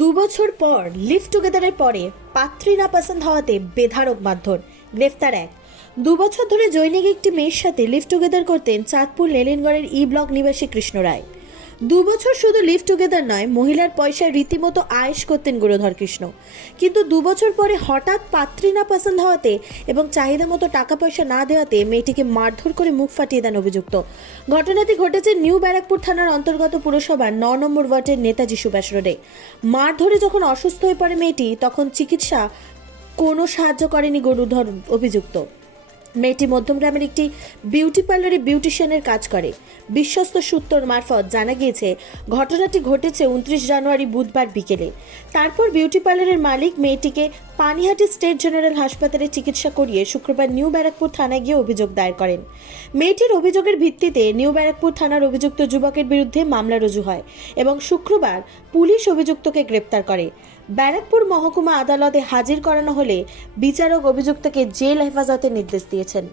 দু বছর পর লিভ টুগেদারের পরে পাত্রী না পছন্দ হওয়াতে বেধারক মারধর, গ্রেফতার এক। দুবছর ধরে জৈনিক একটি মেয়ের সাথে লিভ টুগেদার করতেন চাঁদপুর লেলিনগড়ের ই ব্লক নিবাসী কৃষ্ণ রায়। দু বছর শুধু লিভ টুগেদার নয়, মহিলার পয়সায় রীতিমতো আয়েশ করতেন গুরুধর কৃষ্ণ কিন্তু দু বছর পরে হঠাৎ পাত্রী না পছন্দ হওয়াতে এবং চাহিদা মতো টাকা পয়সা না দেওয়াতে মেয়েটিকে মারধর করে মুখ ফাটিয়ে দেন অভিযুক্ত। ঘটনাটি ঘটেছে নিউ ব্যারাকপুর থানার অন্তর্গত পুরসভার ন নম্বর ওয়ার্ডের নেতাজি সুভাষ রোডে। মারধরে যখন অসুস্থ হয়ে পড়ে মেয়েটি, তখন চিকিৎসা কোনো সাহায্য করেনি গরুধর অভিযুক্ত। মেয়েটি মধ্যমগ্রামের একটি বিউটি পার্লারে বিউটিশিয়ানের কাজ করে। বিশ্বস্ত সূত্র মারফত জানা গিয়েছে, ঘটনাটি ঘটেছে উনত্রিশ জানুয়ারি বুধবার বিকেলে। তারপর বিউটি পার্লারের মালিক মেয়েটিকে পানিহাটি স্টেট জেনারেল হাসপাতালে চিকিৎসা করিয়ে শুক্রবার নিউ ব্যারাকপুর থানায় গিয়ে অভিযোগ দায়ের করেন। মেয়েটির অভিযোগের ভিত্তিতে নিউ ব্যারাকপুর থানার অভিযুক্ত যুবকের বিরুদ্ধে মামলা রুজু হয় এবং শুক্রবার পুলিশ অভিযুক্তকে গ্রেপ্তার করে। ব্যারাকপুর মহকুমা আদালতে হাজির করানো হলে বিচারক অভিযুক্তকে জেল হেফাজতের নির্দেশ দিয়েছেন।